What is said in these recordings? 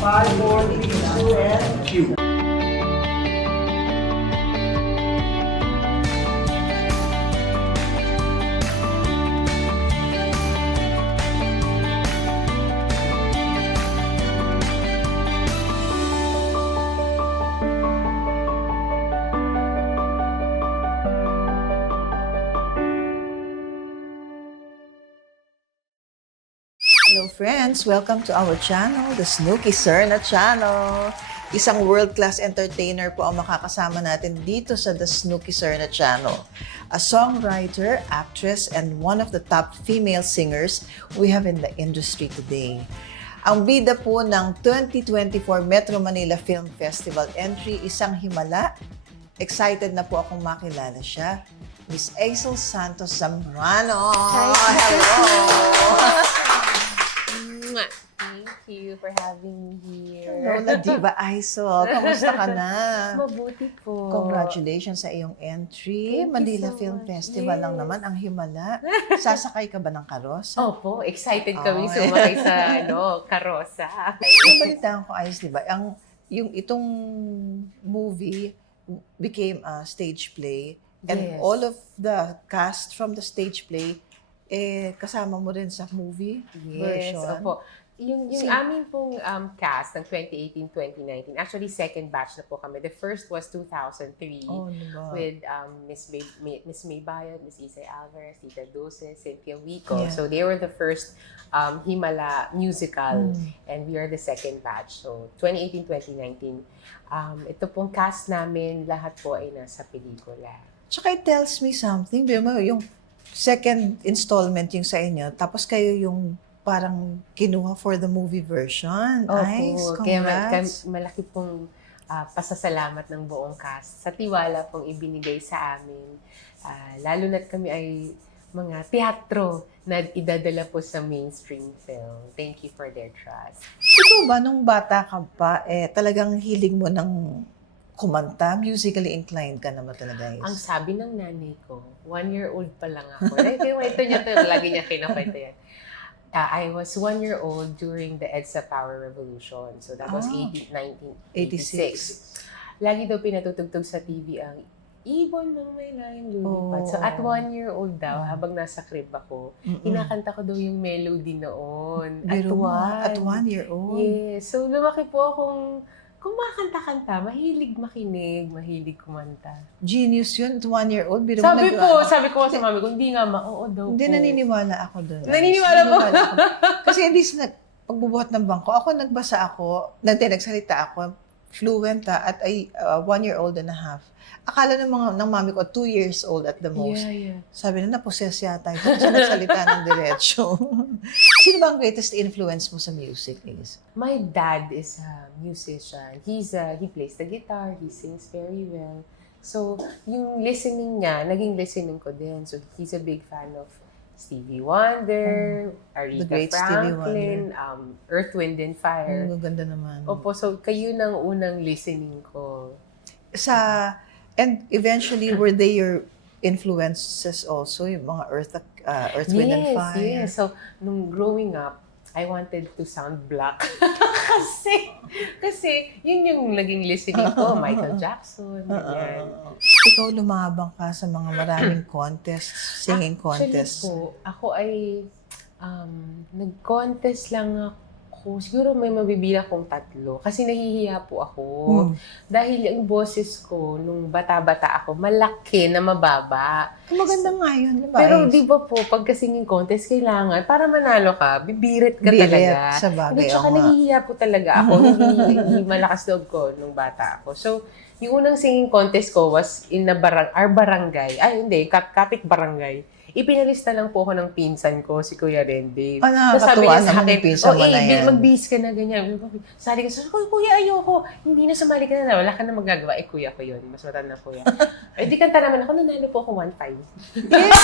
5, 4, 3, 2, and cue. Hello friends! Welcome to our channel, the Snooki Serna Channel. Isang world-class entertainer po ang makakasama natin dito sa the Snooki Serna Channel. A songwriter, actress, and one of the top female singers we have in the industry today. Ang bida po ng 2024 Metro Manila Film Festival entry, isang himala. Excited na po akong makilala siya. Miss Aisel Santos Zambrano. Hello! Thank you for having me here. Hello, La Diva Aisel. Kamusta ka na? Mabuti po. Congratulations sa iyong entry. Thank you Manila so Film much. Festival lang Yes. naman, ang himala. Sasakay ka ba ng karosa? Opo, excited kami Oh. sumakay sa karosa. Nabalitaan ko, Ais, di ba? Itong movie became a stage play. And Yes. all of the cast from the stage play, kasama mo rin sa movie Yes, version. opo. Yung Si- aming pong cast ng 2018-2019, actually second batch na po kami. The first was 2003 Oh, diba? with Miss May Bayad, Miss Isay Alvarez, Tita Dose, Cynthia Wico. Yeah. So they were the first Himala musical Mm. and we are the second batch. So 2018-2019. Ito pong cast namin, lahat po ay nasa pelikula. Tsaka it tells me something. Di ba, yung second installment yung sa inyo, tapos kayo yung parang kinuha for the movie version. Nice, Kaya congrats. malaki pong pasasalamat ng buong cast sa tiwala pong ibinigay sa amin. Lalo na't kami ay mga teatro na idadala po sa mainstream film. Thank you for their trust. Ikaw ba, nung bata ka pa, talagang hilig mo ng kumanta? Musically inclined ka naman talaga, guys? Ang sabi ng nanay ko, 1-year-old pa lang ako. Ito niya to, lagi niya kinakwento yan. I was 1 year old during the EDSA Power Revolution. So that was 1986. Lagi daw pinatutugtog sa TV ang Ibon ng may layang lumipad. So at 1 year old daw, habang nasa crib ako, kinakanta ko daw yung melody noon. At 1 year old? Yes. So lumaki po akong kumakanta-kanta, mahilig makinig, mahilig kumanta. Genius yun, at 1 year old. Biro mo Sabi ko sa mami ko, hindi nga oo daw Hindi, po. naniniwala ako doon. Naniniwala po? ako. Kasi hindi pagbubuhat ng bangko, nagbasa ako, nagsalita ako, fluent at ay 1 year old and a half. Akala ng mami ko, 2 years old at the most. Yeah. Sabi na, naposes yata ito kasi nagsalita ng diretsyo. Sino ba ang greatest influence mo sa music, Ace? My dad is a musician. He plays the guitar, he sings very well. So, yung listening niya, naging listening ko din. So, he's a big fan of Stevie Wonder, The Aretha great Stevie Franklin, Earth, Wind, and Fire. Ang ganda naman. Opo, so kayo ng unang listening ko. And eventually, were they your influences also? Yung mga Earth, Wind, and Fire? Yes. So, nung growing up, I wanted to sound black. kasi yun yung naging listening ko, Michael Jackson, ganyan. Ikaw lumabang ka sa mga maraming contests, singing contests. Actually po, ako ay nag-contest lang ako. Siguro may mabibila kong 3 kasi nahihiya po ako. Dahil yung boses ko, nung bata-bata ako, malaki na mababa. Maganda nga yun, di ba? Pero Ace? di ba po, pagka singing contest, kailangan, para manalo ka, bibirit ka Birit, talaga. sa bagay, Hindi, tsaka oo nga. nahihiya po talaga ako. hindi malakas loob ko nung bata ako. So, yung unang singing contest ko was in our barangay. Ay, hindi, kapit barangay. Ipinalista lang po ako ng pinsan ko, si Kuya Rendy. Nakakatuwa naman yung pinsan mo na yan. Mag-bis ka na, ganyan. Sabi ko, Kuya, ayoko. Hindi na sumali ka na. Wala ka na magagawa. Kuya ko yun. Mas matanda kuya. Di kanta naman ako. Nanalo po ako 1-5. Yes!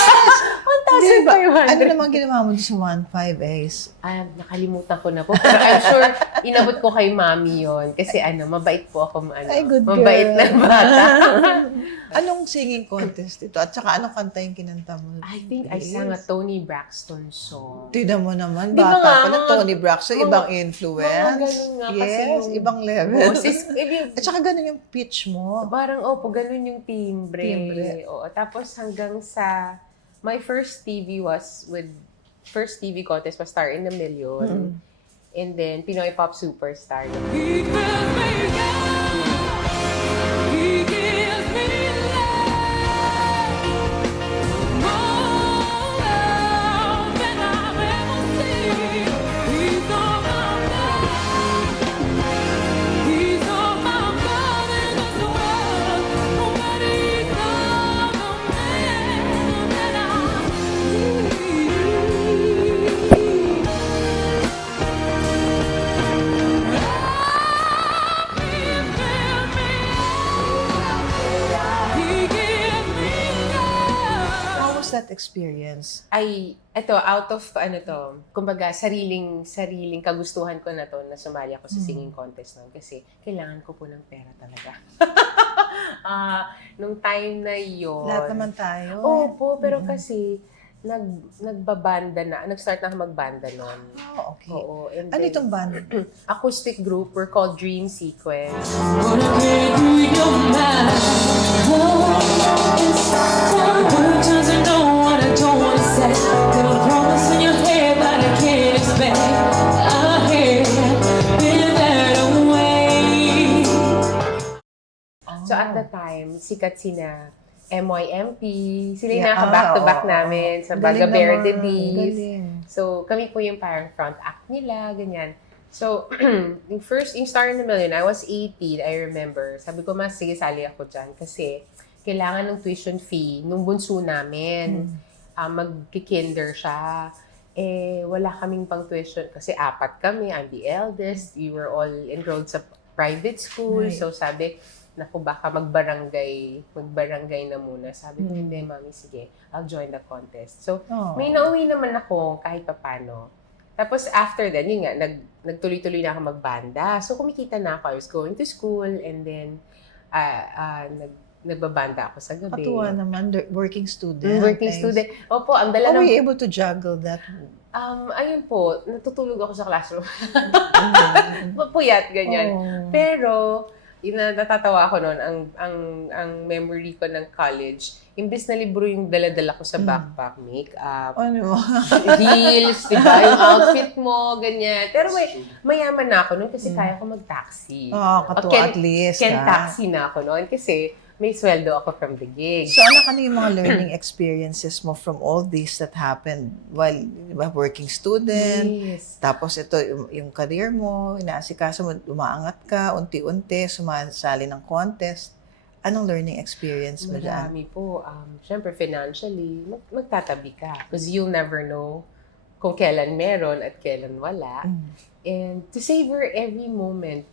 Di ba? 1,500. Ano naman ginawa mo sa 1.5 Ace? Nakalimutan ko na po. Pero I'm sure, inabot ko kay mami yon kasi mabait po ako. Ay, good girl. Mabait na bata. Anong singing contest ito? At saka anong kanta yung kinanta mo? I think I sang a Tony Braxton song. Tignan mo naman, Di ba bata nga, pa na Tony Braxton, ibang mga influence. ganun nga kasi Yes, yung ibang level. boses. At saka ganun yung pitch mo. Parang, ganun yung timbre. Oo. Tapos hanggang sa, my first TV contest was Star in a Million. And then, Pinoy Pop Superstar. How was that experience? Out of, kumbaga, sariling kagustuhan ko na to na sumali ako sa singing contest noon kasi kailangan ko po ng pera talaga. Nung time na yun. Lahat naman tayo. Opo, pero kasi, nagbabanda na, nag-start na ako magbanda noon. Oh, okay. Oo. And Ano then, itong band? acoustic group, we're called Dream Sequence. So at the time, sikat sina MYMP, sila yung naka-back-to-back namin sa Baga Verde Beef. So kami po yung parang front act nila, ganyan. So, yung Star in a Million, I was 18, I remember. Sabi ko, mas sige, sali ako dyan kasi kailangan ng tuition fee nung bunso namin. Mag-kinder siya. Wala kaming pang tuition kasi 4 kami, I'm the eldest. We were all enrolled sa private school. Right. So sabi, naku, baka magbarangay na muna. Sabi ko, hindi, mami, sige, I'll join the contest. So, may nauwi naman ako kahit papano. Tapos after that, yun nga, nagtuloy-tuloy na ako magbanda. So, kumikita na ako. I was going to school and then nagbabanda ako sa gabi. Katuwa naman, working student. Working student. Opo, ang dala How were ng... you able to juggle that? Ayun po, natutulog ako sa classroom. Puyat, ganyan. Pero, natatawa ako noon, ang memory ko ng college, imbes na libro yung dala-dala ko sa backpack, makeup, heels, diba? Yung outfit mo, ganyan. Pero mayaman na ako noon kasi kaya ko mag-taxi. Katuwa at least. Taxi na ako noon kasi may sweldo ako from the gig. So, ano yung mga learning experiences mo from all this that happened while working student? Yes. Tapos ito, yung career mo, inaasikaso mo, umaangat ka, unti-unti, sumasali ng contest. Anong learning experience mo dyan? Marami po. Siyempre, financially, magtatabi ka. Because you'll never know kung kailan meron at kailan wala. And to savor every moment,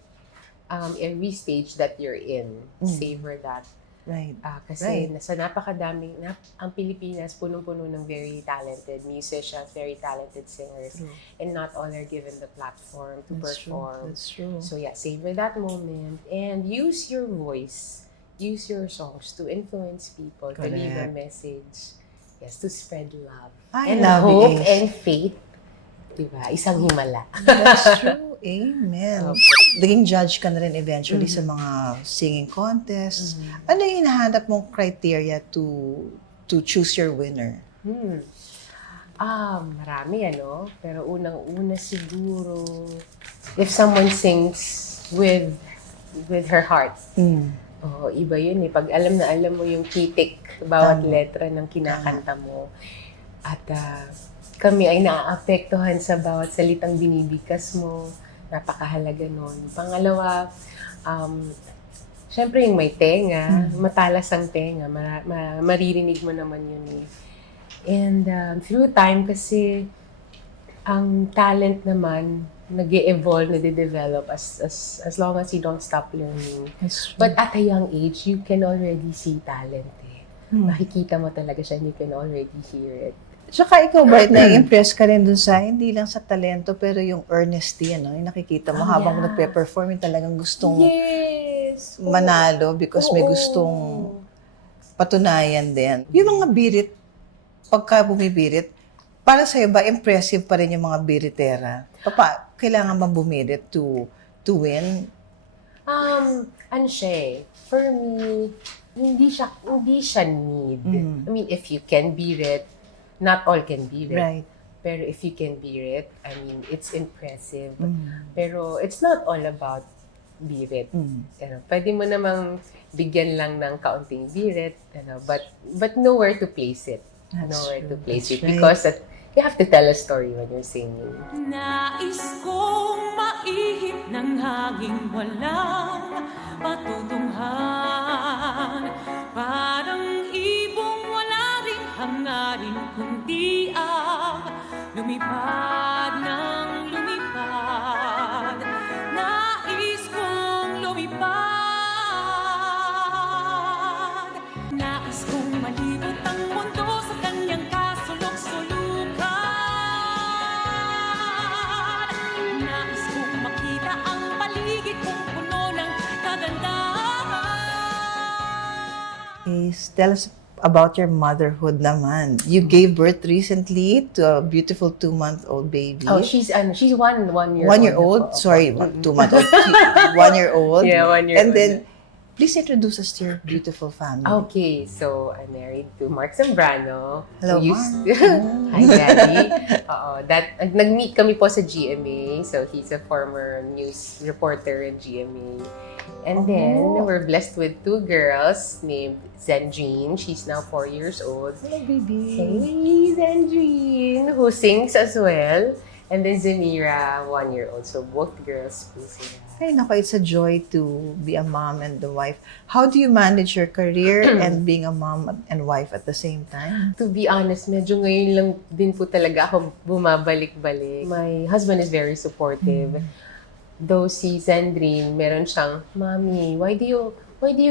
every stage that you're in, savor that. Right. Kasi nasa napakadaming, ang Pilipinas punong-puno ng very talented musicians, very talented singers, and not all are given the platform to perform. That's true. So yeah, savor that moment and use your voice, use your songs to influence people, to leave a message, yes, to spread love. I and love hope it. and faith. Diba? Isang himala. That's true. Amen. Naging judge ka na rin eventually sa mga singing contests. Ano yung hinahanap mong criteria to choose your winner? Marami pero unang-una siguro, if someone sings with her heart. Iba yun Pag alam na alam mo yung titik, bawat letra ng kinakanta mo. At kami ay naaapektuhan sa bawat salitang binibigkas mo. Napakahalaga nun. Pangalawa, syempre yung may tenga, matalas ang tenga, maririnig mo naman yun And through time kasi, ang talent naman, nag-e-evolve, nade-develop as long as you don't stop learning. But at a young age, you can already see talent makikita mo talaga siya and you can already hear it. Tsaka ikaw, Bart, na-impress ka rin dun sa, hindi lang sa talento, pero yung earnesty, ano, yung nakikita mo habang yeah. nagpe-perform, yung talagang gustong Yes! manalo because may Oo. gustong patunayan din. Yung mga birit, pagka bumibirit, para sa'yo ba, impressive pa rin yung mga biritera? Kailangan ba bumirit to win? Ano siya eh, for me, hindi siya need. I mean, if you can beat it, not all can beat it. Right. Pero if you can beat it, I mean, it's impressive. Pero it's not all about beat it. Pwede mo namang bigyan lang ng kaunting beat it, but nowhere to place it. That's right. Because you have to tell a story when you're singing. Nais kong maihip ng hanging walang patutunghan. Parang ibong wala ring hangarin kundi ang lumipad ng lumipad. Nais kong lumipad. Nais kong malibot ang mundo sa kanyang kasulok-sulukan. Nais kong makita ang paligid kong puno ng kagandahan. Tell us about your motherhood naman. You gave birth recently to a beautiful 2-month-old baby. Oh, she's 1 year 1 year old? Sorry, 2-month-old. 1 year old. Yeah, 1 year And old. then, please introduce us to your beautiful family. Okay, so I'm married to Mark Zambrano. Hello, who Mark. Hi, Daddy. Nag-meet kami po sa GMA. So, he's a former news reporter in GMA. And then, we're blessed with 2 girls named Zendrine. She's now 4 years old. Hello, baby. Hey, Zendrine, who sings as well. And then Zemira, 1 year old. So, both girls po sila. Ay, naku, it's a joy to be a mom and a wife. How do you manage your career and being a mom and wife at the same time? To be honest, medyo ngayon lang din po talaga ako bumabalik-balik. My husband is very supportive. Though si Zendrine, meron siyang, Mommy, why do you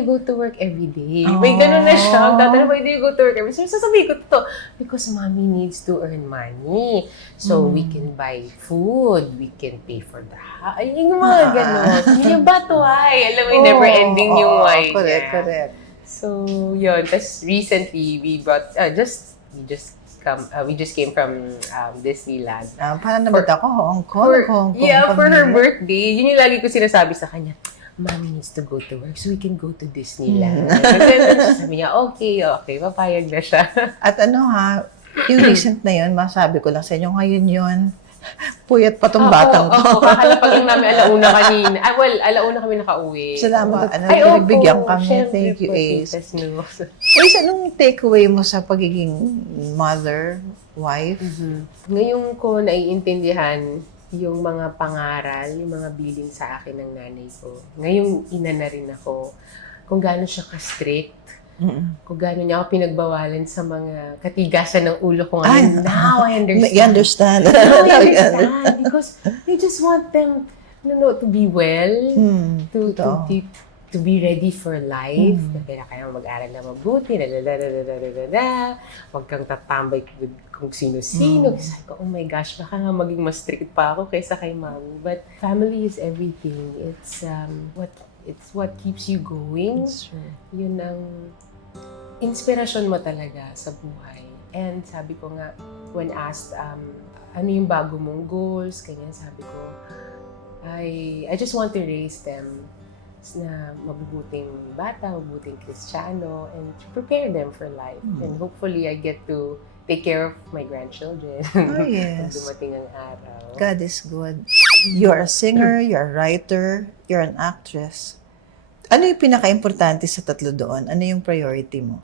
go to work every day? May ganun na siya. Tatanong, why do you go to work every day? So, sasabihin ko to, because Mommy needs to earn money. So, we can buy food, we can pay for the house. Ay, yung mga ganun. Yung but why? Alam mo, never ending yung why niya. Correct. So, yun. Tapos, recently, we just came from Disneyland. Parang naman ako, Hong Kong. For her birthday, yun yung lagi ko sinasabi sa kanya, Mommy needs to go to work so we can go to Disneyland. And then, sabi niya, okay, papayag na siya. At yung recent na yun, masabi ko lang sa inyo, ngayon yun, puyat pa tong batang to. Kakalapag lang namin alauna kanina. Alauna kami nakauwi. Salamat. Bigyan kami. Thank you, Ace. Ace, anong takeaway mo sa pagiging mother, wife? Ngayon ko naiintindihan yung mga pangaral, yung mga bilin sa akin ng nanay ko. Ngayong ina na rin ako, kung gaano siya ka-strict, kung gaano niya ako pinagbawalan sa mga katigasan ng ulo ko ngayon. Now I understand. You understand. Now I understand. Because they just want them to be well, to be ready for life. Kaya mag-aral na mabuti, huwag kang tatambay kung sino-sino. Sabi ko, oh my gosh, baka nga maging mas strict pa ako kaysa kay mommy. But family is everything. It's what keeps you going. Yun ang inspirasyon mo talaga sa buhay. And sabi ko nga, when asked, ano yung bago mong goals, kanya sabi ko, I just want to raise them na mabubuting bata, mabubuting Kristiyano, and to prepare them for life. And hopefully, I get to take care of my grandchildren. Oh, yes. Dumating ang araw. God is good. You're a singer, you're a writer, you're an actress. Ano yung pinaka-importante sa tatlo doon? Ano yung priority mo?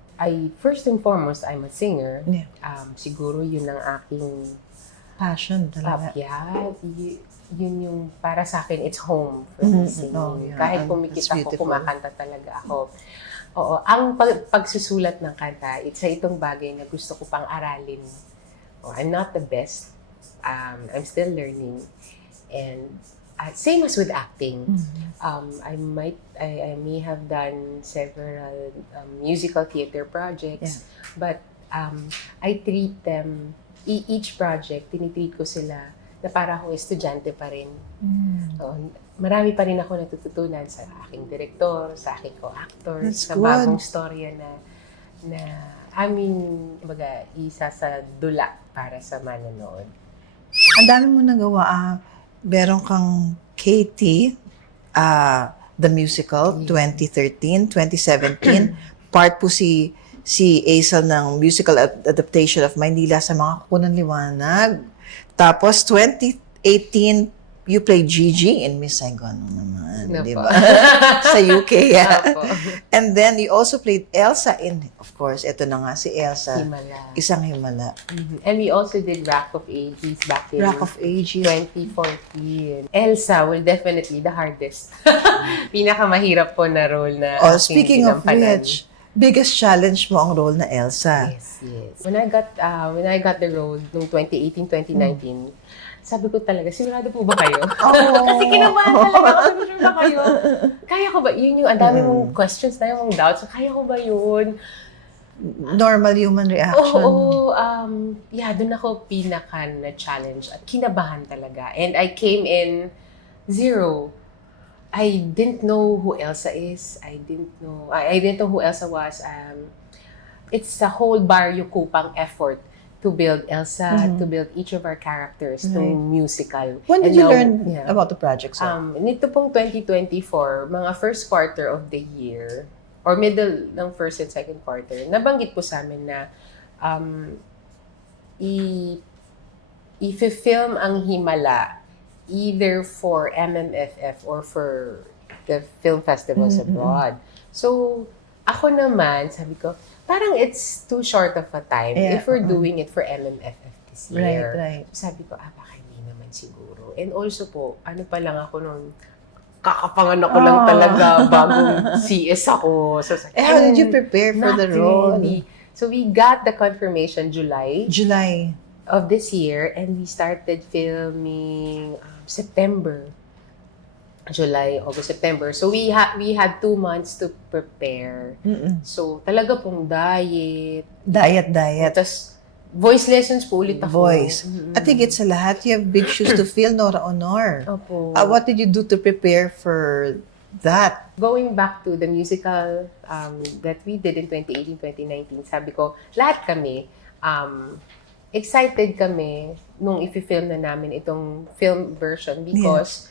First and foremost, I'm a singer. Yeah. Siguro yun ang aking Passion talaga. Yun yung para sa akin, it's home for me singing. Oh, yeah. Kahit That's pumikit ako, beautiful. kumakanta talaga ako. Oo, ang pagsusulat ng kanta, it's itong bagay na gusto ko pang aralin. I'm not the best. I'm still learning. And same as with acting. I may have done several musical theater projects, but I treat them, each project, tinitreat ko sila na para akong estudyante pa rin. So, marami pa rin ako natututunan sa aking direktor, sa aking co-actor, sa bagong storya na baga, isa sa dula para sa manonood. Ang dami mo nagawa. Meron kang Katie, The Musical, 2013, 2017. Part po si Aisel ng musical adaptation of Maynila sa mga Kukunan Liwanag. Tapos, 2018, you played Gigi in Miss Saigon naman, di ba? Sa UK, And then, you also played Elsa in, of course, ito na nga si Elsa. Himala. Isang Himala. And we also did Rock of Ages back in Rock of Ages. 2014. Elsa will definitely the hardest. Pinakamahirap po na role na Speaking of which, biggest challenge mo ang role na Elsa. Yes. When I got the role noong 2018-2019, sabi ko talaga, sigurado po ba kayo? Kasi kinabahan talaga ako, sure ba kayo? Kaya ko ba? Yun yung ang dami mong questions na yung doubts. Kaya ko ba yun? Normal human reaction. Doon ako pinaka-na-challenge at kinabahan talaga. And I came in zero. I didn't know who Elsa is. I didn't know who Elsa was. It's a whole Barrio Kupang effort to build Elsa, to build each of our characters to musical. When did you learn about the project, sir? Nito pong 2024, mga first quarter of the year, or middle ng first and second quarter, nabanggit po sa amin na i-film ang Himala either for MMFF or for the film festivals abroad. So, ako naman, sabi ko, parang it's too short of a time if we're doing it for MMFF this year. Right. So, sabi ko, baka hindi naman siguro. And also po, ano pa lang ako nung kakapanganak ko lang talaga bagong CS ako. So, how did you prepare for the role? Really. So, we got the confirmation July of this year, and we started filming September. July, August, September. So we had 2 months to prepare. So talaga pong diet. Tapos voice lessons po ulit ako. I think it's sa lahat. You have big shoes to fill, Nora Honor. Opo. What did you do to prepare for that? Going back to the musical that we did in 2018-2019, sabi ko, lahat kami, excited kami nung i-film na namin itong film version because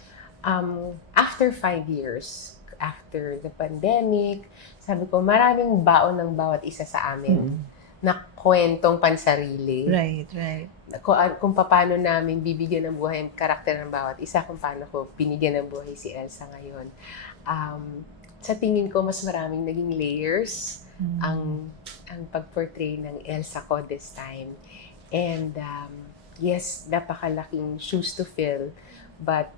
after 5 years, after the pandemic, sabi ko, maraming baon ng bawat isa sa amin na kwentong pansarili. Right. Kung paano namin bibigyan ng buhay ang karakter ng bawat isa, kung paano ko binigyan ng buhay si Elsa ngayon. Sa tingin ko, mas maraming naging layers ang pag-portray ng Elsa ko this time. And yes, napakalaking shoes to fill, but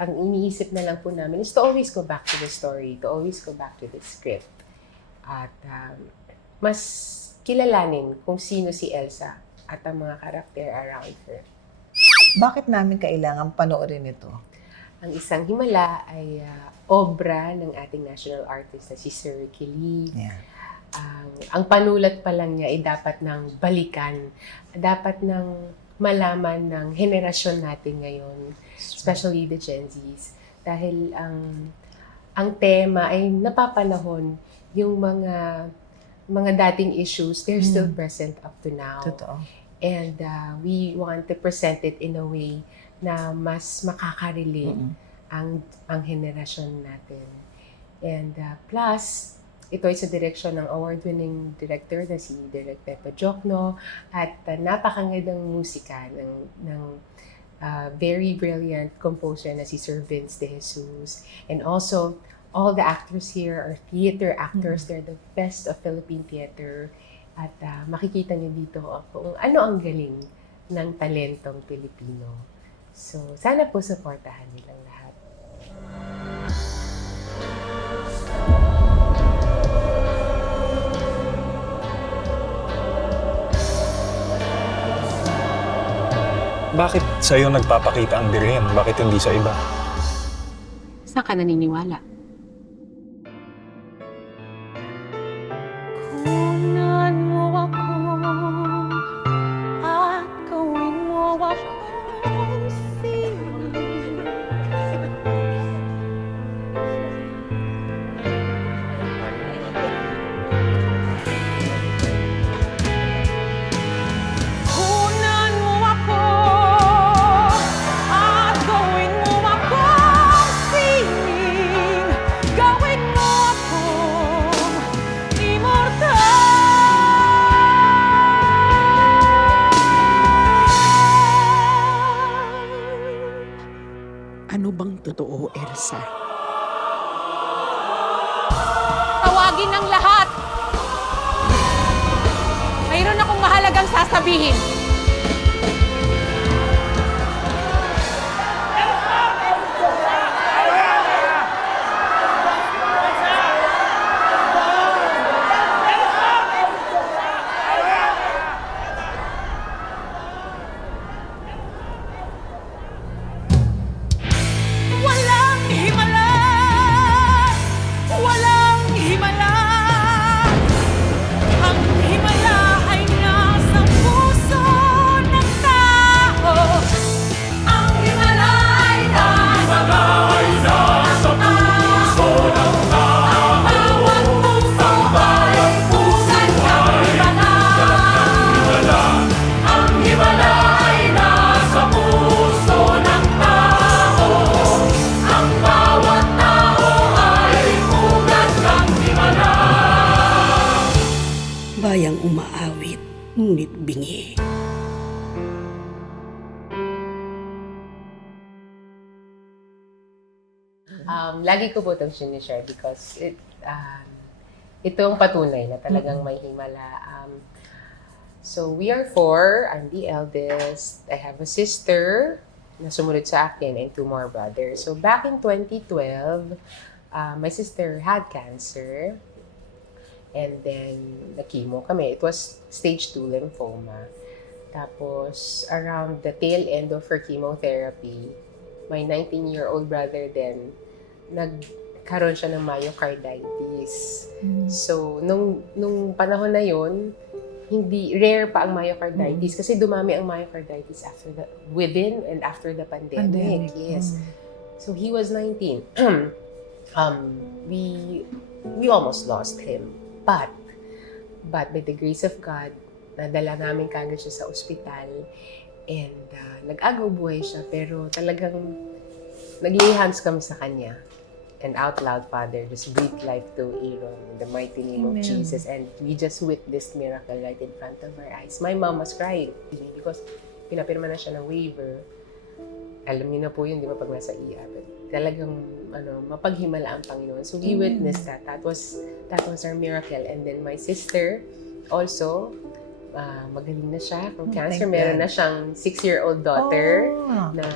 ang iniisip na lang po namin is to always go back to the story, to always go back to the script. At mas kilalanin kung sino si Elsa at ang mga karakter around her. Bakit namin kailangan panoorin ito? Ang Isang Himala ay obra ng ating national artist na si Sir Ricky Lee. Ang panulat pa lang niya ay dapat nang balikan, dapat nang malaman ng henerasyon natin ngayon, especially the Gen Zs. Dahil ang tema ay napapanahon, yung mga dating issues, they're still present up to now. Totoo. And we want to present it in a way na mas makaka-relate ang henerasyon natin. And plus, ito ay sa direksyon ng award-winning director na si Direk Pepe Jokno at napakagandang musika ng very brilliant composer na si Sir Vince De Jesus. And also, all the actors here are theater actors. They're the best of Philippine theater. At makikita niyo dito kung ano ang galing ng talentong Pilipino. So, sana po supportahan nilang lahat. Bakit sa'yo nagpapakita ang Birhen? Bakit hindi sa iba? Saan ka naniniwala? Kunan mo ako at gawin mo akong sining. Kunan mo ako at gawin mo akong sining. Gawin mo akong immortal. Ano bang totoo, Elsa? Tawagin ang lahat! Mayroon akong mahalagang sasabihin. Walang himala, walang himala. Ang himala ay nasa puso ng tao. Ang himala ay nasa puso ng tao. Ang bawat puso ay pusat ng himala. Ang himala ay nasa puso ng tao. Ang bawat tao ay ugat ng himala. Bayang umaawit, ngunit bingi. Lagi ko po itong sinishare because ito ang patunay na talagang may himala. So, we are four. I'm the eldest. I have a sister na sumunod sa akin and 2 more brothers. So, back in 2012, my sister had cancer. And then, na-chemo kami. It was stage 2 lymphoma. Tapos, around the tail end of her chemotherapy, my 19-year-old brother then, nagkaroon siya ng myocarditis. So, nung panahon na yun, hindi rare pa ang myocarditis kasi dumami ang myocarditis within and after the pandemic. Yes. So, he was 19. We almost lost him. But by the grace of God, nadala namin kagad siya sa ospital and nag-agaw buhay siya pero talagang nag-lay hands kami sa kanya. And out loud, Father, just breathe life to Aaron in the mighty name of Jesus. And we just witnessed miracle right in front of our eyes. My mom was crying because pinapirma na siya ng waiver. Alam niyo na po yun, di ba, pag nasa ER. Talagang, mapaghimala ang Panginoon. So we witnessed that. That was our miracle. And then my sister also, magaling na siya from cancer. Meron na siyang 6-year-old daughter na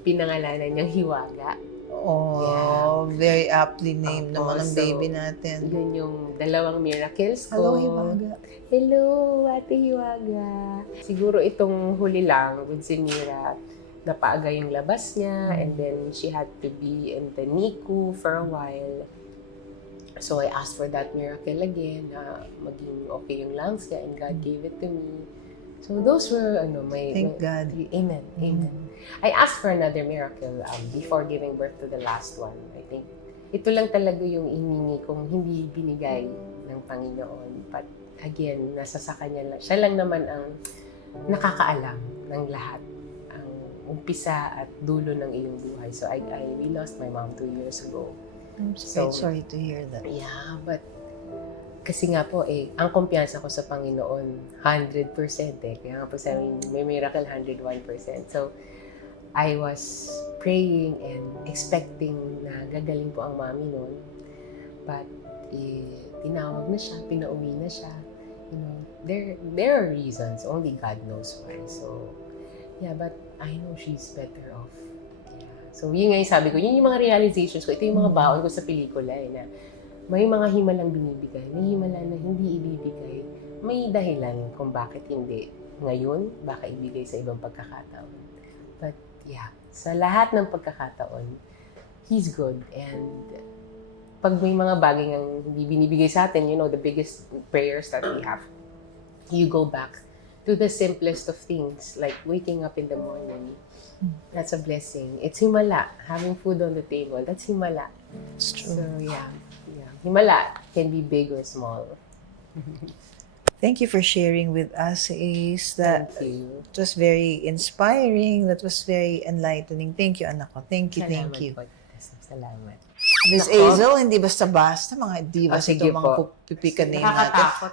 pinangalanan niyang Hiwaga. Oh, very aptly named naman ang So, baby natin. Yun yung dalawang miracles ko. Hello, Hiwaga. Hello, Ate Hiwaga. Siguro itong huli lang with si Mira, napaaga yung labas niya and then she had to be in the NICU for a while. So I asked for that miracle again na maging okay yung lungs niya and God gave it to me. So those were Thank God. Amen. Amen. I asked for another miracle before giving birth to the last one. I think ito lang talaga yung hiningi kong hindi binigay ng Panginoon. But again, nasa sa Kanya lang. Siya lang naman ang nakakaalam ng lahat. Ang umpisa at dulo ng iyong buhay. So we lost my mom 2 years ago. I'm so sorry to hear that. Yeah, but kasi nga po ang kumpiyansa ko sa Panginoon 100% Kaya nga po sabi, may miracle 101%. So, I was praying and expecting na gagaling po ang mami noon. But, tinawag na siya, pinauwi na siya. You know, there are reasons. Only God knows why. So, yeah, but I know she's better off. Yeah. So, yun nga yung sabi ko, yun yung mga realizations ko. Ito yung mga baon ko sa pelikula na may mga himalang binibigay, may himala na hindi ibibigay. May dahilan kung bakit hindi ngayon, baka ibigay sa ibang pagkakataon. But yeah, sa lahat ng pagkakataon, he's good. And pag may mga bagay ang hindi binibigay sa atin, the biggest prayers that we have, you go back to the simplest of things, like waking up in the morning. That's a blessing. It's himala. Having food on the table, that's himala. It's true. So yeah. Himala can be big or small. Thank you for sharing with us, Ace. That Thank you. it was very inspiring. That was very enlightening. Thank you, anak ko. Thank you, thank Salamat you. po. Salamat. Miss Nako. Hazel, hindi basta-basta. Mga divas Sige ito, mga po. pipika name natin. Nakakatakot.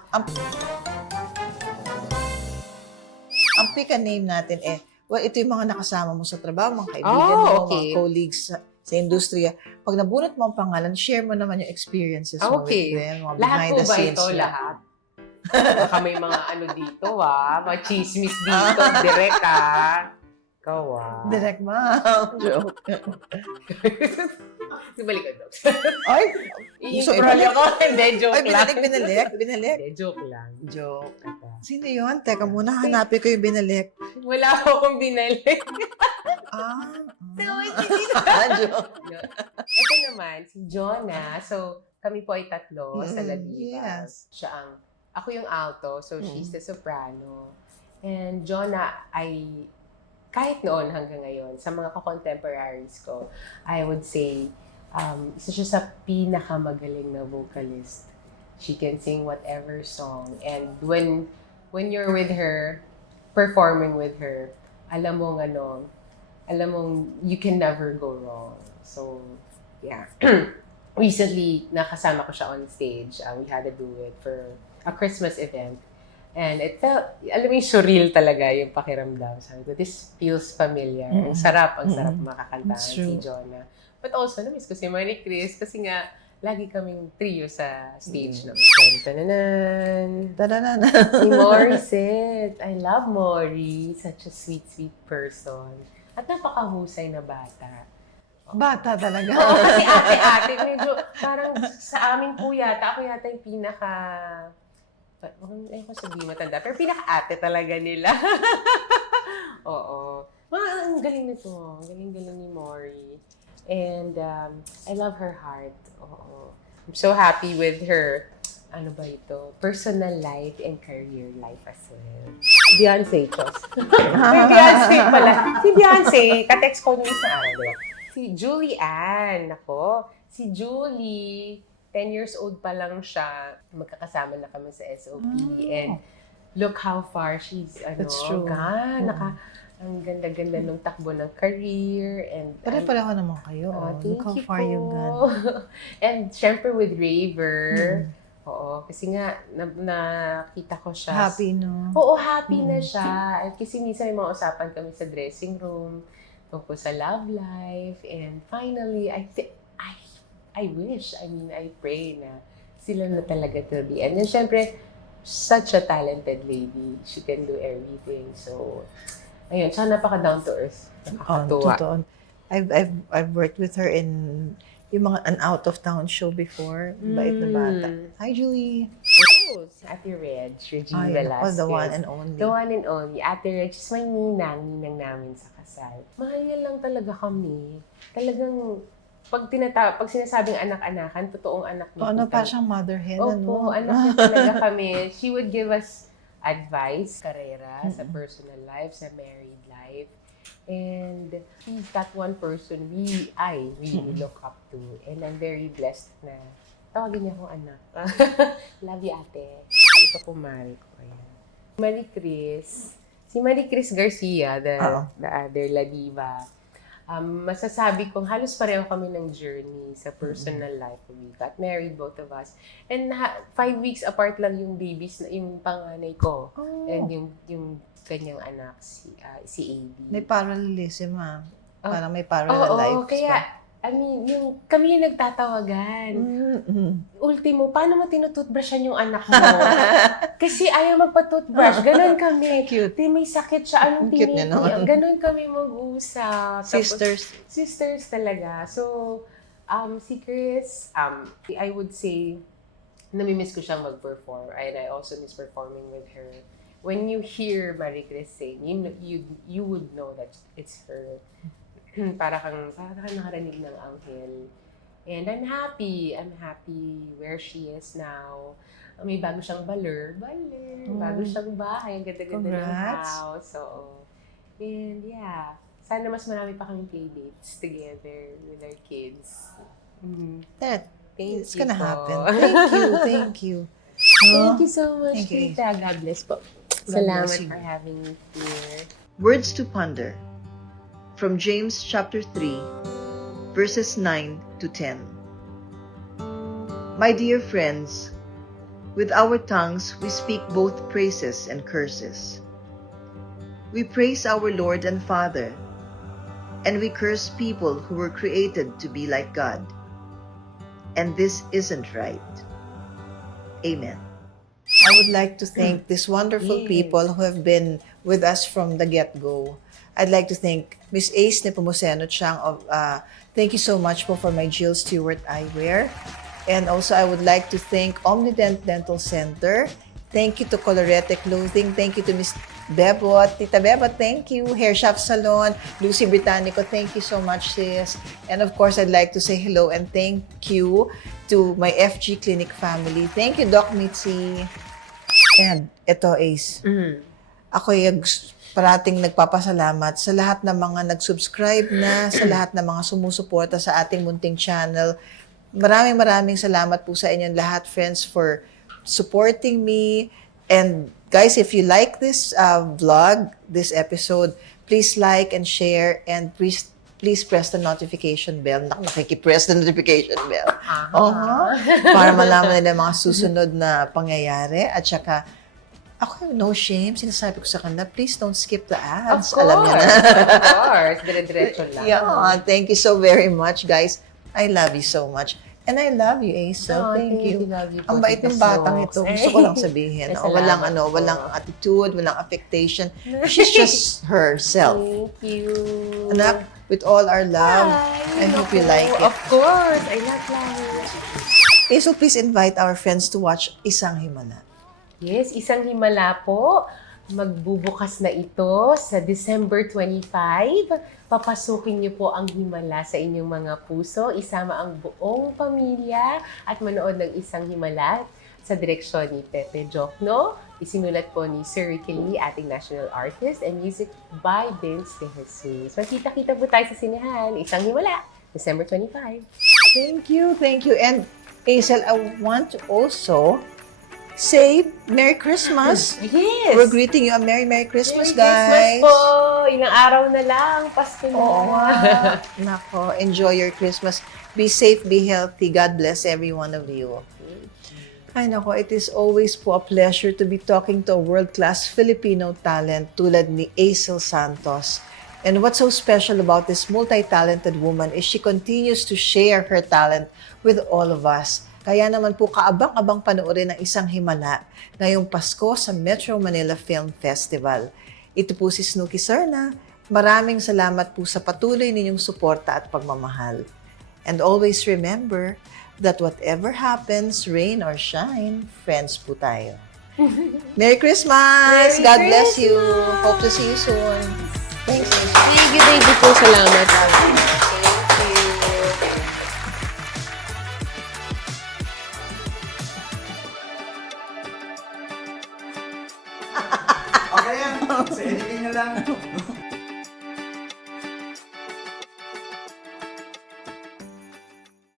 Ang pika name natin ito yung mga nakasama mo sa trabaho, mga kaibigan Oh, mo, okay. mga colleagues sa industriya. Pag nabunot mo ang pangalan, share mo naman yung experiences mo with Okay. them, mga Lahat behind po the ba scenes. ito? Lahat? Baka may mga dito, mga chismis dito, direct, Ikaw, Direct, ma'am. Joke. Ibalik ko, Doc. Ay, so I-improl ako. Hindi, joke Ay, lang. binalik. Hindi, joke lang. Joke. Ito. Sino yun? Teka muna, hanapin ko yung binalik. Wala ko akong binalik. Joke. Ito naman, si Jonah. So, kami po ay tatlo sa La Diva. Yes. Ako yung alto, so she's the soprano. And Jonah ay, kahit noon hanggang ngayon, sa mga contemporaries ko, I would say, isa siya sa pinakamagaling na vocalist. She can sing whatever song. And when you're with her, performing with her, alam mong you can never go wrong. So, yeah. Recently, nakasama ko siya on stage. We had to do it for a Christmas event. And it felt, alam mo yung surreal talaga yung pakiramdam. Sabi ko, this feels familiar. Ang sarap makakanta That's si true. Jonah. But also, na-miss ko si Marie Chris kasi nga, lagi kaming trio sa stage naman. Tananan! Tadadana. Si Morissette. I love Mori. Such a sweet, sweet person. At napakahusay na bata. Bata talaga. Oo, kasi ate-ate, medyo parang sa amin po yata, ako yata yung pinaka, ayoko sabihin matanda, pero pinaka-ate talaga nila. Oo. Ang galing nito. Ang galing-galing ni Mori. And I love her heart. Oo. I'm so happy with her, personal life and career life as well. Beyonce, Chos. Beyonce pala. Si Beyonce, ka-text ko nung isang araw. Si Julie Ann, si Julie, 10 years old pa lang siya, magkakasama na kami sa SOP. And look how far she's, That's true. Ang ganda-ganda ng takbo ng career. And Pare-pareho naman kayo. thank Look how you far po. you've gone. And syempre with Raver, oo, kasi nga, nakita ko siya. Happy, no? Oo, happy na siya. Kasi minsan may mga usapan kami sa dressing room, tungkol sa love life. And finally, I wish, I pray na sila na talaga till the end. And syempre, such a talented lady. She can do everything. So, ayun, siya napaka down to earth. Nakakatuwa. Totoo. I've worked with her in yung mga an out of town show before. Bait na bata. Hi, Julie. Oh, si Ate Reg, Regine Ay, Velasquez. the one and only. The one and only. Ate Reg is may ninang namin sa kasal. Mahal niya lang talaga kami. Talagang, pag sinasabing anak-anakan, totoong anak niya. Ano pa siyang mother hen, Opo, anak niya talaga kami. She would give us advice, karera, sa personal life, sa married life. And he's that one person I really look up to. And I'm very blessed na tawagin niya akong anak. Love you, ate. Ito po, mahal ko. Ayan. Marie Chris. Si Marie Chris Garcia, the other La Diva. Masasabi kong halos pareho kami ng journey sa personal life. We got married, both of us. And 5 weeks apart lang yung babies, yung panganay ko. And yung kanyang anak, si AD. May parallelism, Parang may parallel lives kaya, pa. yung kami yung nagtatawagan. Ultimo, paano mo tinutoothbrushan yung anak mo? Kasi ayaw magpa-toothbrush. Ganon kami. Cute. May sakit siya. Anong Cute niya naman. Ganon kami mag-usap. Sisters. Sisters talaga. So, si Chris, I would say, namimiss ko siyang mag-perform. And I also miss performing with her when you hear Marie Chris sing, you would know that it's her. para kang nakarinig ng anghel. And I'm happy where she is now. May bago siyang baler. Bago siyang bahay. Ang ganda-ganda ng Congrats. house. So, and yeah, sana mas marami pa kaming playdates together with our kids. That, Thank it's you gonna po. happen. Thank you. Thank you so much, Thank you. Tita. God bless po. God Salamat bless you. for having me here. Words to ponder from James chapter 3, verses 9 to 10. My dear friends, with our tongues we speak both praises and curses. We praise our Lord and Father, and we curse people who were created to be like God. And this isn't right. Amen. I would like to thank these wonderful Yes. people who have been with us from the get-go. I'd like to thank Miss Ace Nepomuceno Chang of thank you so much po for my Jill Stewart eyewear. And also I would like to thank Omnident Dental Center. Thank you to Colorete Clothing. Thank you to Miss Bebot. Tita Bebot, thank you. Hair Shop Salon. Lucy Britannico, thank you so much, sis. And of course, I'd like to say hello and thank you to my FG Clinic family. Thank you, Doc Mitzi. And ito, Ace. Ako yung parating nagpapasalamat sa lahat ng mga nag-subscribe na, sa lahat ng mga sumusuporta sa ating munting channel. Maraming salamat po sa inyong lahat, friends, for supporting me. And guys, if you like this vlog, this episode, please like and share, and please press the notification bell. Naku, nakikipress the notification bell. Para malaman nila mga susunod na pangyayari. At saka, ako, no shame, sinasabi ko sa kanila, please don't skip the ads. Alam niyo na. Of course. Dire-diretso lang. Yeah, thank you so very much, guys. I love you so much. And I love you, Ace. So, Oh, thank you. love you po, Ang bait Tita ng batang Snooks. ito. Gusto ko lang sabihin. Ay, Walang salamat po. walang attitude, walang affectation. She's just herself. Thank you. Anak, with all our love, I hope you like it. Of course. I love flowers. So please invite our friends to watch Isang Himala. Yes, Isang Himala po. Magbubukas na ito sa December 25. Papasukin niyo po ang himala sa inyong mga puso. Isama ang buong pamilya at manood ng Isang Himala sa direksyon ni Pepe Jokno. Isinulat po ni Sir Ricky Lee, ating national artist, and music by Vince De Jesus. Magkita-kita po tayo sa sinehan. Isang Himala, December 25. Thank you. And Hazel, I want to also say Merry Christmas. Yes! We're greeting you a Merry Christmas, Merry guys. Christmas po! Ilang araw na lang, Pasko na. Oo nga. Nako, enjoy your Christmas. Be safe, be healthy. God bless every one of you. Ay nako, it is always po a pleasure to be talking to a world-class Filipino talent tulad ni Hazel Santos. And what's so special about this multi-talented woman is she continues to share her talent with all of us. Kaya naman po kaabang-abang panoorin ang Isang Himala ngayong Pasko sa Metro Manila Film Festival. Ito po si Snooki Serna. Maraming salamat po sa patuloy ninyong suporta at pagmamahal. And always remember that whatever happens, rain or shine, friends po tayo. Merry Christmas! Merry God bless you! Christmas! Hope to see you soon. Thanks. Thank you po. Salamat. Okay yan. Sa editing na lang.